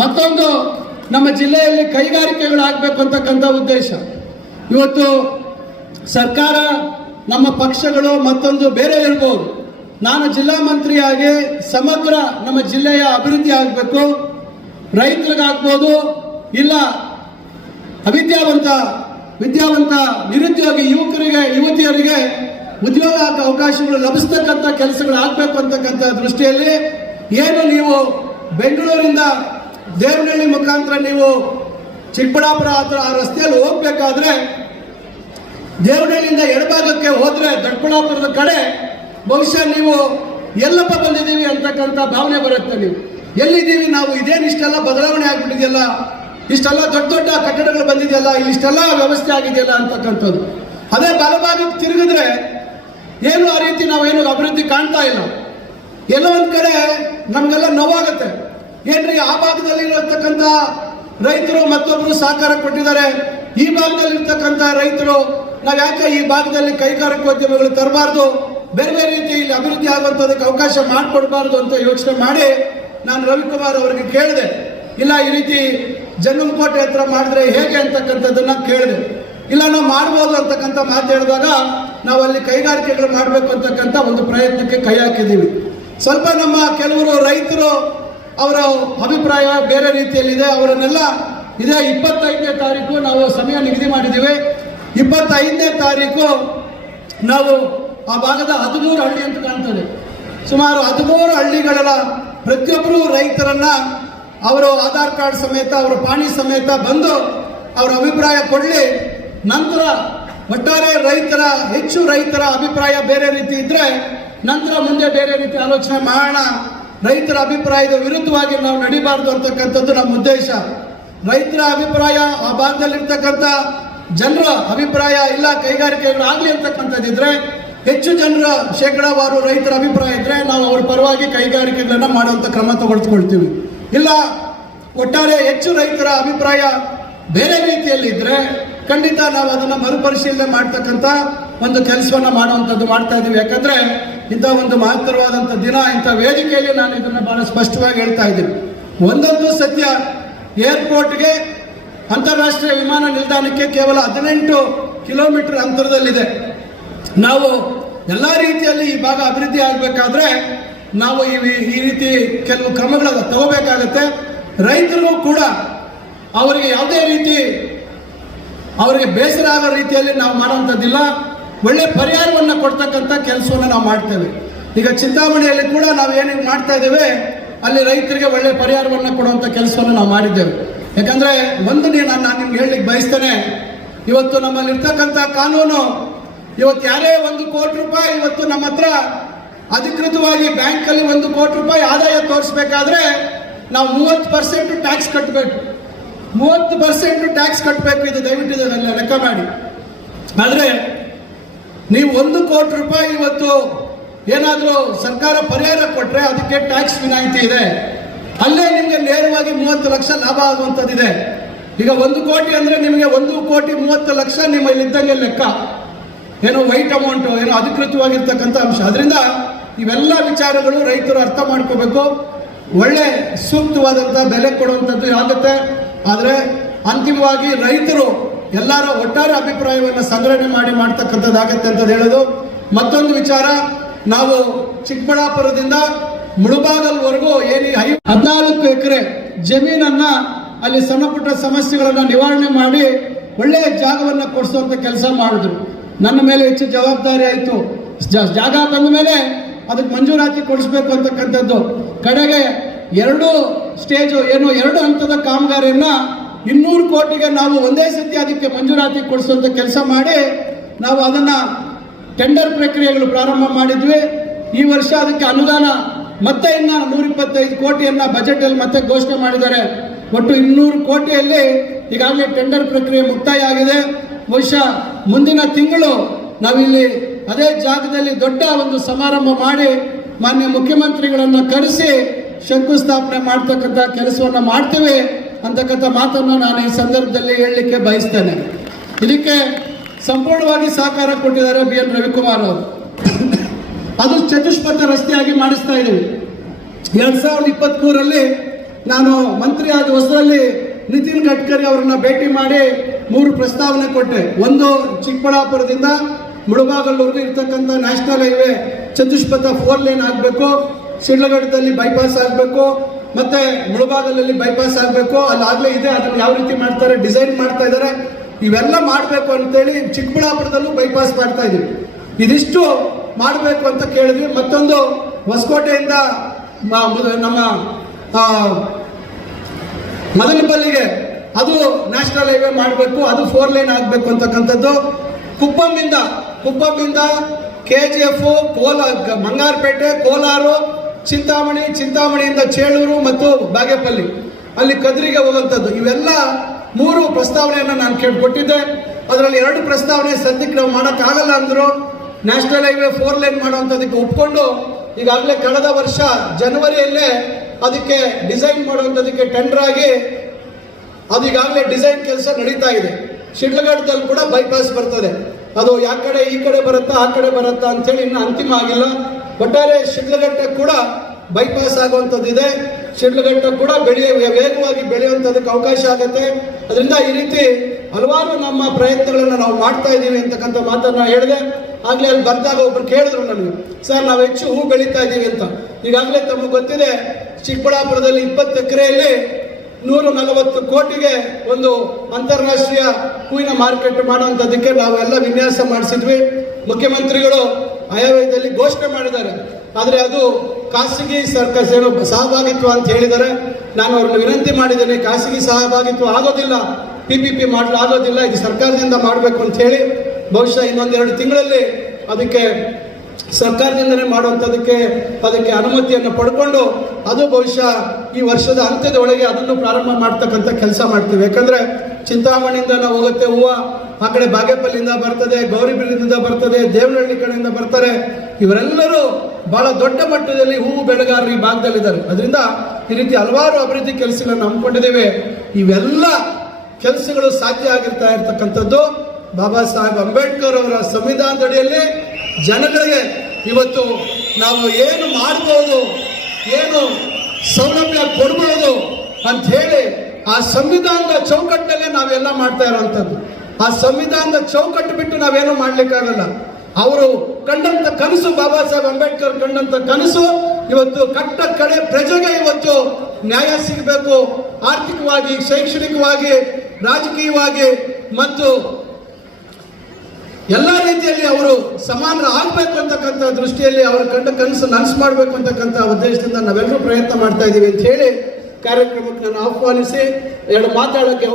ಮತ್ತೊಂದು, ನಮ್ಮ ಜಿಲ್ಲೆಯಲ್ಲಿ ಕೈಗಾರಿಕೆಗಳಾಗಬೇಕು ಅಂತಕ್ಕಂಥ ಉದ್ದೇಶ. ಇವತ್ತು ಸರ್ಕಾರ ನಮ್ಮ ಪಕ್ಷಗಳು ಮತ್ತೊಂದು ಬೇರೆ ಇರ್ಬೋದು. ನಾನು ಜಿಲ್ಲಾ ಮಂತ್ರಿಯಾಗಿ ಸಮಗ್ರ ನಮ್ಮ ಜಿಲ್ಲೆಯ ಅಭಿವೃದ್ಧಿ ಆಗಬೇಕು. ರೈತರಿಗಾಗ್ಬೋದು, ಇಲ್ಲ ಅವಿದ್ಯಾವಂತ, ವಿದ್ಯಾವಂತ ನಿರುದ್ಯೋಗಿ ಯುವಕರಿಗೆ, ಯುವತಿಯರಿಗೆ ಉದ್ಯೋಗ ಅವಕಾಶಗಳು ಲಭಿಸ್ತಕ್ಕಂಥ ಕೆಲಸಗಳು ಆಗಬೇಕು ಅಂತಕ್ಕಂಥ ದೃಷ್ಟಿಯಲ್ಲಿ ಏನು ನೀವು ಬೆಂಗಳೂರಿಂದ ದೇವನಹಳ್ಳಿ ಮುಖಾಂತರ ನೀವು ಚಿಕ್ಕಬಳ್ಳಾಪುರ ಹತ್ರ ಆ ರಸ್ತೆಯಲ್ಲಿ ಹೋಗ್ಬೇಕಾದ್ರೆ ದೇವನಹಳ್ಳಿಯಿಂದ ಎಡಭಾಗಕ್ಕೆ ಹೋದ್ರೆ ದೊಡ್ಡಬಳ್ಳಾಪುರದ ಕಡೆ ಬಹುಶಃ ನೀವು ಎಲ್ಲಪ್ಪ ಬಂದಿದ್ದೀವಿ ಅಂತಕ್ಕಂಥ ಭಾವನೆ ಬರುತ್ತೆ ನೀವು. ಎಲ್ಲಿದ್ದೀವಿ ನಾವು ಇದೇನು ಇಷ್ಟೆಲ್ಲ ಬದಲಾವಣೆ ಆಗಿಬಿಟ್ಟಿದೆಯಲ್ಲ? ಇಷ್ಟೆಲ್ಲ ದೊಡ್ಡ ದೊಡ್ಡ ಕಟ್ಟಡಗಳು ಬಂದಿದೆಯಲ್ಲ? ಇಷ್ಟೆಲ್ಲ ವ್ಯವಸ್ಥೆ ಆಗಿದೆಯಲ್ಲ ಅಂತಕ್ಕಂಥದ್ದು. ಅದೇ ಬಲಭಾಗಕ್ಕೆ ತಿರುಗಿದ್ರೆ ಏನು ಆ ರೀತಿ ನಾವೇನು ಅಭಿವೃದ್ಧಿ ಕಾಣ್ತಾ ಇಲ್ಲ. ಎಲ್ಲ ಒಂದು ಕಡೆ ನಮಗೆಲ್ಲ ನೋವಾಗುತ್ತೆ. ಏನ್ರಿ ಆ ಭಾಗದಲ್ಲಿ ಇರತಕ್ಕಂತ ರೈತರು ಮತ್ತೊಬ್ರು ಸಹಕಾರ ಕೊಟ್ಟಿದ್ದಾರೆ? ಈ ಭಾಗದಲ್ಲಿ ಇರ್ತಕ್ಕಂತ ರೈತರು ನಾವ್ ಯಾಕೆ ಈ ಭಾಗದಲ್ಲಿ ಕೈಗಾರಿಕೋದ್ಯಮಗಳು ತರಬಾರ್ದು? ಬೇರೆ ಬೇರೆ ರೀತಿ ಇಲ್ಲಿ ಅಭಿವೃದ್ಧಿ ಆಗುವಂಥದಕ್ಕೆ ಅವಕಾಶ ಮಾಡಿಕೊಡ್ಬಾರ್ದು ಅಂತ ಯೋಚನೆ ಮಾಡಿ ನಾನು ರವಿಕುಮಾರ್ ಅವರಿಗೆ ಕೇಳಿದೆ. ಇಲ್ಲ, ಈ ರೀತಿ ಜಂಗಮಕೋಟೆ ಹತ್ರ ಮಾಡಿದ್ರೆ ಹೇಗೆ ಅಂತಕ್ಕಂಥದ್ದನ್ನ ಕೇಳಿದೆ. ಇಲ್ಲ, ನಾವು ಮಾಡ್ಬೋದು ಅಂತಕ್ಕಂಥ ಮಾತು ಹೇಳಿದಾಗ ನಾವು ಅಲ್ಲಿ ಕೈಗಾರಿಕೆಗಳು ಮಾಡಬೇಕು ಅಂತಕ್ಕಂಥ ಒಂದು ಪ್ರಯತ್ನಕ್ಕೆ ಕೈ ಹಾಕಿದ್ದೀವಿ. ಸ್ವಲ್ಪ ನಮ್ಮ ಕೆಲವರು ರೈತರು ಅವರ ಅಭಿಪ್ರಾಯ ಬೇರೆ ರೀತಿಯಲ್ಲಿದೆ. ಅವರನ್ನೆಲ್ಲ ಇದೇ ಇಪ್ಪತ್ತೈದನೇ ತಾರೀಕು ನಾವು ಸಮಯ ನಿಗದಿ ಮಾಡಿದ್ದೀವಿ. ಇಪ್ಪತ್ತೈದನೇ ತಾರೀಕು ನಾವು ಆ ಭಾಗದ ಹದಿಮೂರು ಹಳ್ಳಿ ಅಂತ ಕಾಣ್ತದೆ. ಸುಮಾರು ಹದಿಮೂರು ಹಳ್ಳಿಗಳ ಪ್ರತಿಯೊಬ್ಬರು ರೈತರನ್ನ ಅವರು ಆಧಾರ್ ಕಾರ್ಡ್ ಸಮೇತ, ಅವರ ಪಾಣಿ ಸಮೇತ ಬಂದು ಅವರ ಅಭಿಪ್ರಾಯ ಕೊಡಲಿ. ನಂತರ ಒಟ್ಟಾರೆ ರೈತರ, ಹೆಚ್ಚು ರೈತರ ಅಭಿಪ್ರಾಯ ಬೇರೆ ರೀತಿ ಇದ್ರೆ ನಂತರ ಮುಂದೆ ಬೇರೆ ರೀತಿ ಆಲೋಚನೆ ಮಾಡೋಣ. ರೈತರ ಅಭಿಪ್ರಾಯದ ವಿರುದ್ಧವಾಗಿ ನಾವು ನಡಿಬಾರ್ದು ಅಂತಕ್ಕಂಥದ್ದು ನಮ್ಮ ಉದ್ದೇಶ. ರೈತರ ಅಭಿಪ್ರಾಯ ಆ ಭಾಗದಲ್ಲಿರ್ತಕ್ಕಂಥ ಜನರ ಅಭಿಪ್ರಾಯ ಇಲ್ಲ, ಕೈಗಾರಿಕೆಗಳು ಆಗಲಿ ಅಂತಕ್ಕಂಥದ್ದಿದ್ರೆ ಹೆಚ್ಚು ಜನರ ಶೇಕಡಾವಾರು ರೈತರ ಅಭಿಪ್ರಾಯ ಇದ್ರೆ ನಾವು ಅವ್ರ ಪರವಾಗಿ ಕೈಗಾರಿಕೆಗಳನ್ನು ಮಾಡುವಂಥ ಕ್ರಮ ತಗೊಳ್ಕೊಳ್ತೀವಿ. ಇಲ್ಲ, ಒಟ್ಟಾರೆ ಹೆಚ್ಚು ರೈತರ ಅಭಿಪ್ರಾಯ ಬೇರೆ ರೀತಿಯಲ್ಲಿ ಇದ್ರೆ ಖಂಡಿತ ನಾವು ಅದನ್ನ ಮರುಪರಿಶೀಲನೆ ಮಾಡ್ತಕ್ಕಂಥ ಒಂದು ಕೆಲಸವನ್ನ ಮಾಡುವಂಥದ್ದು ಮಾಡ್ತಾ ಇದ್ದೀವಿ ಯಾಕಂದ್ರೆ ಇಂಥ ಒಂದು ಮಹತ್ತರವಾದಂಥ ದಿನ, ಇಂಥ ವೇದಿಕೆಯಲ್ಲಿ ನಾನು ಇದನ್ನು ಬಹಳ ಸ್ಪಷ್ಟವಾಗಿ ಹೇಳ್ತಾ ಇದ್ದೀನಿ. ಒಂದೊಂದು ಸತ್ಯ, ಏರ್ಪೋರ್ಟ್ಗೆ ಅಂತಾರಾಷ್ಟ್ರೀಯ ವಿಮಾನ ನಿಲ್ದಾಣಕ್ಕೆ ಕೇವಲ ಹದಿನೆಂಟು ಕಿಲೋಮೀಟರ್ ಅಂತರದಲ್ಲಿದೆ. ನಾವು ಎಲ್ಲ ರೀತಿಯಲ್ಲಿ ಈ ಭಾಗ ಅಭಿವೃದ್ಧಿ ಆಗಬೇಕಾದ್ರೆ ನಾವು ಈ ಈ ರೀತಿ ಕೆಲವು ಕ್ರಮಗಳನ್ನು ತಗೋಬೇಕಾಗತ್ತೆ. ರೈತರು ಕೂಡ ಅವರಿಗೆ ಯಾವುದೇ ರೀತಿ, ಅವರಿಗೆ ಬೇಸರ ಆಗೋ ರೀತಿಯಲ್ಲಿ ನಾವು ಮಾಡುವಂಥದ್ದಿಲ್ಲ. ಒಳ್ಳೆ ಪರಿಹಾರವನ್ನು ಕೊಡ್ತಕ್ಕಂಥ ಕೆಲಸವನ್ನು ನಾವು ಮಾಡ್ತೇವೆ. ಈಗ ಚಿಂತಾಮಣಿಯಲ್ಲಿ ಕೂಡ ನಾವು ಏನೇನು ಮಾಡ್ತಾ ಇದ್ದೇವೆ, ಅಲ್ಲಿ ರೈತರಿಗೆ ಒಳ್ಳೆ ಪರಿಹಾರವನ್ನು ಕೊಡುವಂಥ ಕೆಲಸವನ್ನು ನಾವು ಮಾಡಿದ್ದೇವೆ. ಯಾಕಂದರೆ ಒಂದು ನೀನು ನಾನು ನಿಮ್ಗೆ ಹೇಳಲಿಕ್ಕೆ ಬಯಸ್ತೇನೆ, ಇವತ್ತು ನಮ್ಮಲ್ಲಿ ಇರ್ತಕ್ಕಂಥ ಕಾನೂನು, ಇವತ್ತು ಯಾರೇ ಒಂದು ಕೋಟಿ ರೂಪಾಯಿ ಇವತ್ತು ನಮ್ಮ ಹತ್ರ ಅಧಿಕೃತವಾಗಿ ಬ್ಯಾಂಕಲ್ಲಿ ಒಂದು ಕೋಟಿ ರೂಪಾಯಿ ಆದಾಯ ತೋರಿಸ್ಬೇಕಾದ್ರೆ ನಾವು ಮೂವತ್ತು ಪರ್ಸೆಂಟ್ ಟ್ಯಾಕ್ಸ್ ಕಟ್ಟಬೇಕು ಮೂವತ್ತು ಪರ್ಸೆಂಟ್ ಟ್ಯಾಕ್ಸ್ ಕಟ್ಟಬೇಕು ಇದು ದಯವಿಟ್ಟು ಲೆಕ್ಕ ಮಾಡಿ. ಆದರೆ ನೀವು ಒಂದು ಕೋಟಿ ರೂಪಾಯಿ ಇವತ್ತು ಏನಾದರೂ ಸರ್ಕಾರ ಪರಿಹಾರ ಕೊಟ್ಟರೆ ಅದಕ್ಕೆ ಟ್ಯಾಕ್ಸ್ ವಿನಾಯಿತಿ ಇದೆ. ಅಲ್ಲೇ ನಿಮಗೆ ನೇರವಾಗಿ ಮೂವತ್ತು ಲಕ್ಷ ಲಾಭ ಆಗುವಂಥದ್ದಿದೆ. ಈಗ ಒಂದು ಕೋಟಿ ಅಂದರೆ ನಿಮಗೆ ಒಂದು ಕೋಟಿ ಮೂವತ್ತು ಲಕ್ಷ ನಿಮ್ಮ ಇಲ್ಲಿದ್ದಂಗೆ ಲೆಕ್ಕ. ಏನೋ ವೈಟ್ ಅಮೌಂಟು, ಏನೋ ಅಧಿಕೃತವಾಗಿರ್ತಕ್ಕಂಥ ಅಂಶ. ಅದರಿಂದ ಇವೆಲ್ಲ ವಿಚಾರಗಳು ರೈತರು ಅರ್ಥ ಮಾಡ್ಕೋಬೇಕು. ಒಳ್ಳೆ ಸೂಕ್ತವಾದಂಥ ಬೆಲೆ ಕೊಡುವಂಥದ್ದು ಆಗುತ್ತೆ. ಆದರೆ ಅಂತಿಮವಾಗಿ ರೈತರು ಎಲ್ಲರ ಒಟ್ಟಾರೆ ಅಭಿಪ್ರಾಯವನ್ನು ಸಂಗ್ರಹಣೆ ಮಾಡಿ ಮಾಡ್ತಕ್ಕಂಥದ್ದಾಗತ್ತೆ ಅಂತ ಹೇಳೋದು. ಮತ್ತೊಂದು ವಿಚಾರ, ನಾವು ಚಿಕ್ಕಬಳ್ಳಾಪುರದಿಂದ ಮುಳುಬಾಗಲ್ವರೆಗೂ ಏನು ಐ ಹದಿನಾಲ್ಕು ಎಕರೆ ಜಮೀನನ್ನ ಅಲ್ಲಿ ಸಣ್ಣ ಪುಟ್ಟ ಸಮಸ್ಯೆಗಳನ್ನ ನಿವಾರಣೆ ಮಾಡಿ ಒಳ್ಳೆಯ ಜಾಗವನ್ನ ಕೊಡಿಸುವಂತ ಕೆಲಸ ಮಾಡಿದ್ರು. ನನ್ನ ಮೇಲೆ ಹೆಚ್ಚು ಜವಾಬ್ದಾರಿ ಆಯಿತು. ಜಾಗ ಬಂದ ಮೇಲೆ ಅದಕ್ಕೆ ಮಂಜೂರಾತಿ ಕೊಡಿಸ್ಬೇಕು ಅಂತಕ್ಕಂಥದ್ದು. ಕಡೆಗೆ ಎರಡು ಸ್ಟೇಜು, ಏನು ಎರಡು ಹಂತದ ಕಾಮಗಾರಿಯನ್ನ ಇನ್ನೂರು ಕೋಟಿಗೆ ನಾವು ಒಂದೇ ಸತಿ ಅದಕ್ಕೆ ಮಂಜೂರಾತಿ ಕೊಡಿಸುವಂಥ ಕೆಲಸ ಮಾಡಿ ನಾವು ಅದನ್ನ ಟೆಂಡರ್ ಪ್ರಕ್ರಿಯೆಗಳು ಪ್ರಾರಂಭ ಮಾಡಿದ್ವಿ. ಈ ವರ್ಷ ಅದಕ್ಕೆ ಅನುದಾನ ಮತ್ತೆ ಇನ್ನ ನೂರ ಇಪ್ಪತ್ತೈದು ಕೋಟಿಯನ್ನ ಬಜೆಟ್ ಅಲ್ಲಿ ಮತ್ತೆ ಘೋಷಣೆ ಮಾಡಿದ್ದಾರೆ. ಒಟ್ಟು ಇನ್ನೂರು ಕೋಟಿಯಲ್ಲಿ ಈಗಾಗಲೇ ಟೆಂಡರ್ ಪ್ರಕ್ರಿಯೆ ಮುಕ್ತಾಯ ಆಗಿದೆ. ಬಹುಶಃ ಮುಂದಿನ ತಿಂಗಳು ನಾವಿಲ್ಲಿ ಅದೇ ಜಾಗದಲ್ಲಿ ದೊಡ್ಡ ಒಂದು ಸಮಾರಂಭ ಮಾಡಿ ಮಾನ್ಯ ಮುಖ್ಯಮಂತ್ರಿಗಳನ್ನ ಕರೆಸಿ ಶಂಕುಸ್ಥಾಪನೆ ಮಾಡ್ತಕ್ಕಂಥ ಕೆಲಸವನ್ನ ಮಾಡ್ತೇವೆ. ಅಂತಕ್ಕಂಥ ಮಾತನ್ನು ನಾನು ಈ ಸಂದರ್ಭದಲ್ಲಿ ಹೇಳಲಿಕ್ಕೆ ಬಯಸ್ತೇನೆ. ಇದಕ್ಕೆ ಸಂಪೂರ್ಣವಾಗಿ ಸಹಕಾರ ಕೊಟ್ಟಿದ್ದಾರೆ ಬಿ ಎನ್ ರವಿಕುಮಾರ್ ಅವರು. ಅದು ಚತುಷ್ಪಥ ರಸ್ತೆಯಾಗಿ ಮಾಡಿಸ್ತಾ ಇದ್ದೀವಿ. ಎರಡ್ ಸಾವಿರದ ಇಪ್ಪತ್ತ್ ಮೂರಲ್ಲಿ ನಾನು ಮಂತ್ರಿ ಆದ ಹೊಸದಲ್ಲಿ ನಿತಿನ್ ಗಡ್ಕರಿ ಅವರನ್ನ ಭೇಟಿ ಮಾಡಿ ಮೂರು ಪ್ರಸ್ತಾವನೆ ಕೊಟ್ಟೆ. ಒಂದು ಚಿಕ್ಕಬಳ್ಳಾಪುರದಿಂದ ಮುಳಬಾಗಲವರೆಗೂ ಇರ್ತಕ್ಕಂಥ ನ್ಯಾಷನಲ್ ಹೈವೇ ಚತುಷ್ಪಥ ಫೋರ್ ಲೇನ್ ಆಗಬೇಕು, ಶಿಡ್ಲಘಟ್ಟದಲ್ಲಿ ಬೈಪಾಸ್ ಆಗಬೇಕು ಮತ್ತೆ ಮುಳುಭಾಗದಲ್ಲಿ ಬೈಪಾಸ್ ಆಗಬೇಕು ಅಲ್ಲಿ ಆಗ್ಲೇ ಇದೆ, ಅದನ್ನು ಯಾವ ರೀತಿ ಮಾಡ್ತಾರೆ ಡಿಸೈನ್ ಮಾಡ್ತಾ ಇದ್ದಾರೆ ಇವೆಲ್ಲ ಮಾಡಬೇಕು ಅಂತೇಳಿ ಚಿಕ್ಕಬಳ್ಳಾಪುರದಲ್ಲೂ ಬೈಪಾಸ್ ಮಾಡ್ತಾ ಇದೀವಿ ಇದಿಷ್ಟು ಮಾಡಬೇಕು ಅಂತ ಕೇಳಿದ್ವಿ. ಮತ್ತೊಂದು ಹೊಸಕೋಟೆಯಿಂದ ನಮ್ಮ ಮದನಪಲ್ಲಿಗೆ ಅದು ನ್ಯಾಷನಲ್ ಹೈವೇ ಮಾಡಬೇಕು, ಅದು ಫೋರ್ ಲೈನ್ ಆಗಬೇಕು ಅಂತಕ್ಕಂಥದ್ದು. ಕುಪ್ಪಂಬಿಂದ ಕುಪ್ಪಂಬಿಂದ ಕೆ ಜಿ ಎಫ್ ಕೋಲ ಮಂಗಾರಪೇಟೆ ಕೋಲಾರು ಚಿಂತಾಮಣಿ ಚಿಂತಾಮಣಿಯಿಂದ ಚೇಳೂರು ಮತ್ತು ಬಾಗೇಪಲ್ಲಿ. ಅಲ್ಲಿ ಕದ್ರಿಗೆ ಹೋಗುವಂಥದ್ದು ಇವೆಲ್ಲ ಮೂರು ಪ್ರಸ್ತಾವನೆಯನ್ನು ನಾನು ಕೇಳ್ಕೊಟ್ಟಿದ್ದೆ. ಅದರಲ್ಲಿ ಎರಡು ಪ್ರಸ್ತಾವನೆ ಸದ್ಯಕ್ಕೆ ನಾವು ಮಾಡೋಕ್ಕಾಗಲ್ಲ ಅಂದರು ನ್ಯಾಷನಲ್ ಹೈವೇ ಫೋರ್ ಲೈನ್ ಮಾಡುವಂಥದ್ದಕ್ಕೆ ಒಪ್ಕೊಂಡು ಈಗಾಗಲೇ ಕಳೆದ ವರ್ಷ ಜನವರಿಯಲ್ಲೇ ಅದಕ್ಕೆ ಡಿಸೈನ್ ಮಾಡುವಂಥದ್ದಕ್ಕೆ ಟೆಂಡರ್ ಆಗಿ ಅದೀಗಾಗಲೇ ಡಿಸೈನ್ ಕೆಲಸ ನಡೀತಾ ಇದೆ. ಶಿಡ್ಲಘಟ್ಟದಲ್ಲಿ ಕೂಡ ಬೈಪಾಸ್ ಬರ್ತದೆ. ಅದು ಯಾವ ಕಡೆ ಈ ಕಡೆ ಬರುತ್ತಾ ಆ ಕಡೆ ಬರುತ್ತಾ ಅಂತೇಳಿ ಇನ್ನು ಅಂತಿಮ ಆಗಿಲ್ಲ. ಒಟ್ಟಾರೆ ಶಿಡ್ಲಘಟ್ಟ ಕೂಡ ಬೈಪಾಸ್ ಆಗುವಂಥದ್ದಿದೆ. ಶಿಡ್ಲಘಟ್ಟ ಕೂಡ ಬೆಳೆಯ, ವೇಗವಾಗಿ ಬೆಳೆಯುವಂಥದ್ದಕ್ಕೆ ಅವಕಾಶ ಆಗುತ್ತೆ. ಅದರಿಂದ ಈ ರೀತಿ ಹಲವಾರು ನಮ್ಮ ಪ್ರಯತ್ನಗಳನ್ನು ನಾವು ಮಾಡ್ತಾ ಇದ್ದೀವಿ ಅಂತಕ್ಕಂಥ ಮಾತನ್ನು ಹೇಳಿದೆ. ಆಗ್ಲೇ ಅಲ್ಲಿ ಬಂದಾಗ ಒಬ್ರು ಕೇಳಿದ್ರು ನನಗೆ, ಸರ್, ನಾವು ಹೆಚ್ಚು ಹೂ ಬೆಳೀತಾ ಇದ್ದೀವಿ ಅಂತ. ಈಗಾಗಲೇ ತಮಗೆ ಗೊತ್ತಿದೆ, ಚಿಕ್ಕಬಳ್ಳಾಪುರದಲ್ಲಿ ಇಪ್ಪತ್ತು ಎಕರೆಯಲ್ಲಿ ನೂರ ನಲವತ್ತು ಕೋಟಿಗೆ ಒಂದು ಅಂತಾರಾಷ್ಟ್ರೀಯ ಹೂವಿನ ಮಾರ್ಕೆಟ್ ಮಾಡುವಂಥದ್ದಕ್ಕೆ ನಾವೆಲ್ಲ ವಿನ್ಯಾಸ ಮಾಡಿಸಿದ್ವಿ. ಮುಖ್ಯಮಂತ್ರಿಗಳು ಆಯವ್ಯಯದಲ್ಲಿ ಘೋಷಣೆ ಮಾಡಿದ್ದಾರೆ. ಆದರೆ ಅದು ಖಾಸಗಿ ಸರ್ಕಸ್ ಏನು ಸಹಭಾಗಿತ್ವ ಅಂತ ಹೇಳಿದ್ದಾರೆ. ನಾನು ಅವ್ರನ್ನ ವಿನಂತಿ ಮಾಡಿದ್ದೇನೆ, ಖಾಸಗಿ ಸಹಭಾಗಿತ್ವ ಆಗೋದಿಲ್ಲ ಪಿ ಪಿ ಪಿ ಮಾಡಲು ಆಗೋದಿಲ್ಲ, ಇದು ಸರ್ಕಾರದಿಂದ ಮಾಡಬೇಕು ಅಂತ ಹೇಳಿ. ಬಹುಶಃ ಇನ್ನೊಂದೆರಡು ತಿಂಗಳಲ್ಲಿ ಅದಕ್ಕೆ ಸರ್ಕಾರದಿಂದಲೇ ಮಾಡುವಂಥದಕ್ಕೆ ಅದಕ್ಕೆ ಅನುಮತಿಯನ್ನು ಪಡ್ಕೊಂಡು, ಅದು ಬಹುಶಃ ಈ ವರ್ಷದ ಅಂತ್ಯದ ಒಳಗೆ ಅದನ್ನು ಪ್ರಾರಂಭ ಮಾಡ್ತಕ್ಕಂಥ ಕೆಲಸ ಮಾಡ್ತೀವಿ. ಯಾಕಂದ್ರೆ ಚಿಂತಾಮಣಿಯಿಂದ ನಾವು ಹೋಗುತ್ತೆ. ಹೂವು ಆ ಕಡೆ ಬಾಗೇಪಲ್ಲಿಂದ ಬರ್ತದೆ ಗೌರಿಬಿಲ್ಲಿಂದ ಬರ್ತದೆ, ದೇವನಹಳ್ಳಿ ಕಡೆಯಿಂದ ಬರ್ತಾರೆ. ಇವರೆಲ್ಲರೂ ಬಹಳ ದೊಡ್ಡ ಮಟ್ಟದಲ್ಲಿ ಹೂವು ಬೆಳೆಗಾರರು ಈ ಭಾಗದಲ್ಲಿದ್ದಾರೆ. ಅದರಿಂದ ಈ ರೀತಿ ಹಲವಾರು ಅಭಿವೃದ್ಧಿ ಕೆಲಸಗಳನ್ನು ಹಮ್ಮಿಕೊಂಡಿದ್ದೇವೆ. ಇವೆಲ್ಲ ಕೆಲಸಗಳು ಸಾಧ್ಯ ಆಗಿರ್ತಾ ಇರ್ತಕ್ಕಂಥದ್ದು. ಬಾಬಾ ಸಾಹೇಬ್ ಅಂಬೇಡ್ಕರ್ ಅವರ ಸಂವಿಧಾನದಡಿಯಲ್ಲಿ ಜನಗಳಿಗೆ ಇವತ್ತು ನಾವು ಏನು ಮಾಡ್ಬೋದು, ಏನು ಸೌಲಭ್ಯ ಕೊಡ್ಬೋದು ಅಂತ ಹೇಳಿ ಆ ಸಂವಿಧಾನದ ಚೌಕಟ್ಟಲ್ಲೇ ನಾವೆಲ್ಲ ಮಾಡ್ತಾ ಇರೋವಂಥದ್ದು. ಆ ಸಂವಿಧಾನದ ಚೌಕಟ್ಟು ಬಿಟ್ಟು ನಾವೇನು ಮಾಡ್ಲಿಕ್ಕಾಗಲ್ಲ. ಅವರು ಕಂಡಂತ ಕನಸು ಬಾಬಾ ಸಾಹೇಬ್ ಅಂಬೇಡ್ಕರ್ ಕಂಡಂತ ಕನಸು, ಇವತ್ತು ಕಟ್ಟ ಕಡೆ ಪ್ರಜೆಗೆ ಇವತ್ತು ನ್ಯಾಯ ಸಿಗಬೇಕು. ಆರ್ಥಿಕವಾಗಿ, ಶೈಕ್ಷಣಿಕವಾಗಿ, ರಾಜಕೀಯವಾಗಿ ಮತ್ತು ಎಲ್ಲ ರೀತಿಯಲ್ಲಿ ಅವರು ಸಮಾನ ಆಗ್ಬೇಕು ಅಂತಕ್ಕಂಥ ದೃಷ್ಟಿಯಲ್ಲಿ ಅವರ ಕಂಡ ಕನಸು ನನಸು ಮಾಡಬೇಕು ಅಂತಕ್ಕಂಥ ಉದ್ದೇಶದಿಂದ ನಾವೆಲ್ಲರೂ ಪ್ರಯತ್ನ ಮಾಡ್ತಾ ಇದ್ದೀವಿ ಅಂತ ಹೇಳಿ ಕಾರ್ಯಕ್ರಮಕ್ಕೆ ನಾನು ಆಹ್ವಾನಿಸಿ, ಎರಡು ಮಾತಾಡೋಕ್ಕೆ